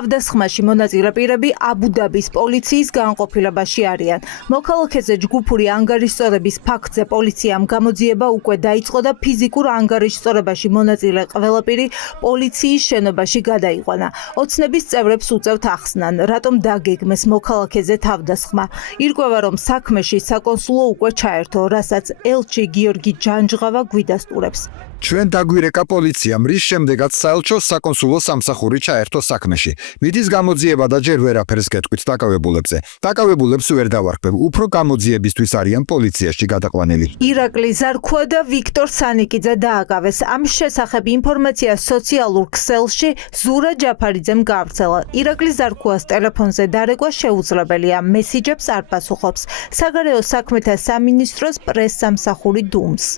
თავდასხმაში მონაწილე პირები აბუ-დაბის პოლიციის განყოფილებაში არიან. მოქალაქეზე ჯგუფური ანგარიშწორების ფაქტზე პოლიციამ გამოძიება უკვე დაიწყო და ფიზიკურ ანგარიშწორებაში მონაწილე ყველა პირი პოლიციის შენობაში გადაიყვანა. ოცნების წევრებს უწევთ ახსნან, რატომ დაგეგმეს მოქალაქეზე თავდასხმა. ირკვევა, რომ საქმეში საკონსულო უკვე ჩაერთო, რასაც ელჩი გიორგი ჯანჯღავა გვიდასტურებს. ჩვენ დაგვირეკა პოლიციამ, რის შემდეგაც საელჩო საკონსულო სამსახური ჩაერთო საქმეში. მიდის გამოძიება და ჯერ ვერაფერს გეტყვით დაკავებულებზე. დაკავებულებს ვერ დავარქმევ, უფრო გამოძიებისთვის არიან პოლიციაში გადაყვანილი. ირაკლი ზარქუა და ვიქტორ სანიკიძე დააკავეს. ამ შესახებ ინფორმაცია სოციალურ ქსელში ზურა ჯაფარიძემ გავრცელა. ირაკლი ზარქუას ტელეფონზე დარეკვა შეუძლებელია, მესიჯებს არ პასუხობს. საგარეო საქმეთა სამინისტროს პრესსამსახური დუმს.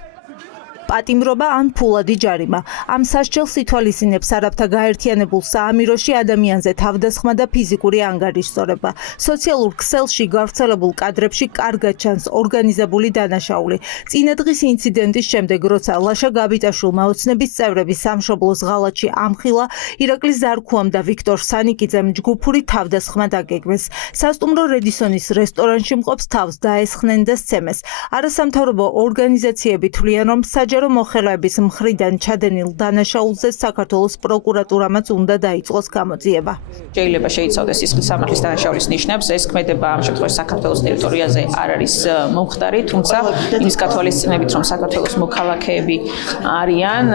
პატიმრობა ან ფულადი ჯარიმა. ამ სასჯელს ითვალისწინებს არაბთა გაერთიანებულ საამიროში ადამიანზე თავდასხმა და ფიზიკური ანგარიშწორება. სოციალურ ქსელში გავრცელებულ კადრებში კარგად ჩანს ორგანიზებული დანაშაული. წინა დღის ინციდენტის შემდეგ, როცა ლაშა გაბიტაშვილმა ოცნების წევრები სამშობლოს ღალატში ამხილა, ირაკლი ზარქუამ და ვიქტორ სანიკიძემ ჯგუფური თავდასხმა დაგეგმეს. სასტუმრო რედისონის რესტორანში მყოფს თავს დაესხნენ და სცემეს. არასამთავრობო ორგანიზაციები თვლიან, რომ საჯარო მოხელეების მხრიდან ჩადენილ დანაშაულზე საქართველოს პროკურატურამაც უნდა დაიწყოს გამოძიება. შეიძლება შეიცავდეს სისხლის სამართლის დანაშაულის ნიშნებს, ეს ქმედება ამ შემთხვევაში საქართველოს ტერიტორიაზე არ არის მომხდარი, თუმცა იმის გათვალისწინებით, რომ საქართველოს მოქალაქეები არიან,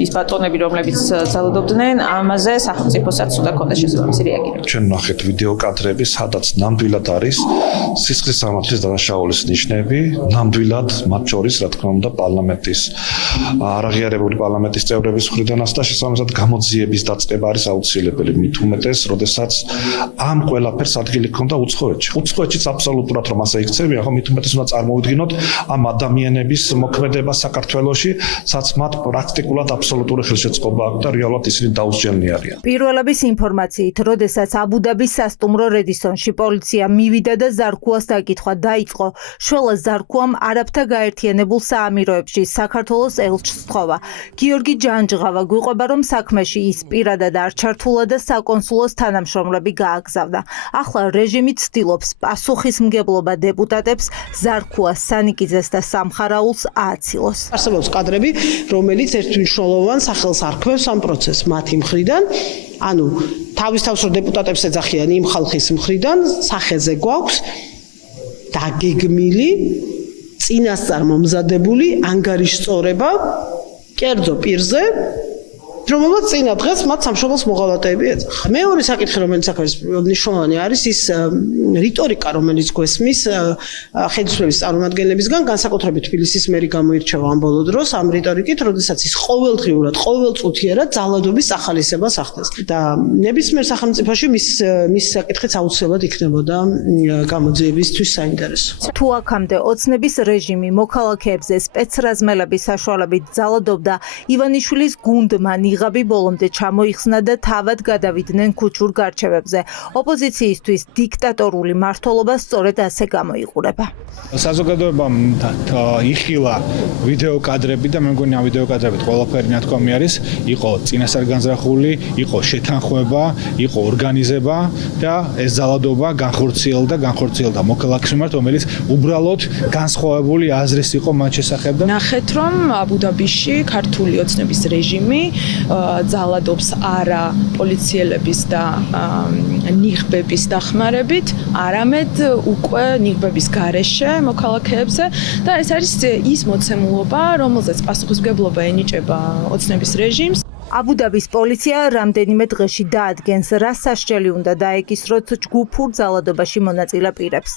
ის ბატონები, რომლებიც ძალადობდნენ, ამაზე სახელმწიფოსაც უნდა ქონდეს შესაბამისი რეაგირება. ჩვენ ნახეთ ვიდეო კადრები, სადაც ნამდვილად არის სისხლის სამართლის დანაშაულის ნიშნები, ნამდვილად მათ შორის, რა თქმა უნდა, პარლამენტის არაღიარებული პარლამენტის წევრების მხრიდანაც და შესაბამისად გამოძიების დაწყება არის აუცილებელი, მით უმეტეს, როდესაც ამ ყველაფერს ადგილი ჰქონდა უცხოეთში. უცხოეთშიც აბსოლუტურად რომ ასე იქცევია, ხო მით უმეტეს უნდა წარმოვიდგინოთ ამ ადამიანების მოქმედება საქართველოში, სადაც მათ პრაქტიკულად აბსოლუტური ხელშეწყობა აქვს და რეალურად ისინი დაუსჯელნი არიან. პირველების ინფორმაციით, როდესაც აბუ-დაბის სასტუმრო რედისონში პოლიცია მივიდა და ზარქუას დაკითხვა დაიწყო, შველა ზარქუამ არაბთა გაერთიანებულ საამიროებში საქართველოს ელჩს სთხოვა. გიორგი ჯანჯღავა გვიყვება, რომ საქმეში ის პირადად არ ჩართულა და საკონსულოს თანამშრომლები გააგზავნა. ახლა რეჟიმი ცდილობს პასუხისმგებლობა დეპუტატებს, ზარქუას, სანიკიძეს და სამხარაულს ააცილოს. არსებობს კადრები, რომელიც ერთმნიშვნელოვან სახელს არქმევს ამ პროცესს მათი მხრიდან. ანუ თავის რომ დეპუტატებს ეძახიან იმ ხალხის მხრიდან, სახეზე გვაქვს დაგეგმილი წინასწარ მომზადებული ანგარიშწორება კერძო პირზე, რომელსაც წინა დღეს მათ სამშობლოს მოღალატეები ეძახა. მეორე საკითხი, რომელიც აქ მნიშვნელოვანი არის, ის რიტორიკა, რომელიც გვესმის ხელისუფლების წარმომადგენლებისგან, განსაკუთრებით თბილისის მერი გამოირჩევა ამ ბოლო დროს ამ რიტორიკით, როდესაც ის ყოველდღიურად, ყოველწუთიერად ძალადობის ახალისებას ახდენს. და ნებისმიერ სახელმწიფოში მის საკითხიც აუცილებლად იქნებოდა გამოძიებისთვის საინტერესო. თუ აქამდე ოცნების რეჟიმი მოქალაქეებზე სპეცრაზმელების საშუალებით ძალადობდა, ივანიშვილის გუნდმა ნიღაბი ბოლომდე ჩამოიხსნა და თავად გადავიდნენ ქუჩურ გარჩევებზე. ოპოზიციისთვის დიქტატორული მართლობა სწორედ ასე გამოიყურება. საზოგადოებამ იხილა ვიდეო კადრები და მე მგონი ამ ვიდეო კადრებით ყველაფერი ნათქვამი არის, იყო წინასწარ განზრახული, იყო შეთანხმება, იყო ორგანიზება და ეს ძალადობა განხორციელდა მოქალაქის მიმართ, რომელიც უბრალოდ განსხვავებული აზრის იყო მათ შესახებ და ნახეთ, რომ აბუ-დაბიში ქართული ოცნების რეჟიმი ძალადობს არა პოლიციელების და ნიღბების დახმარებით, არამედ უკვე ნიღბების გარეშე მოქალაქეებზე და ეს არის ის მოცემულობა, რომელზეც პასუხისმგებლობა ენიჭება ოცნების რეჟიმს. აბუ-დაბის პოლიცია რამდენიმე დღეში დაადგენს, რა სასჯელი უნდა დაეკისროთ ჯგუფურ ძალადობაში მონაწილე პირებს.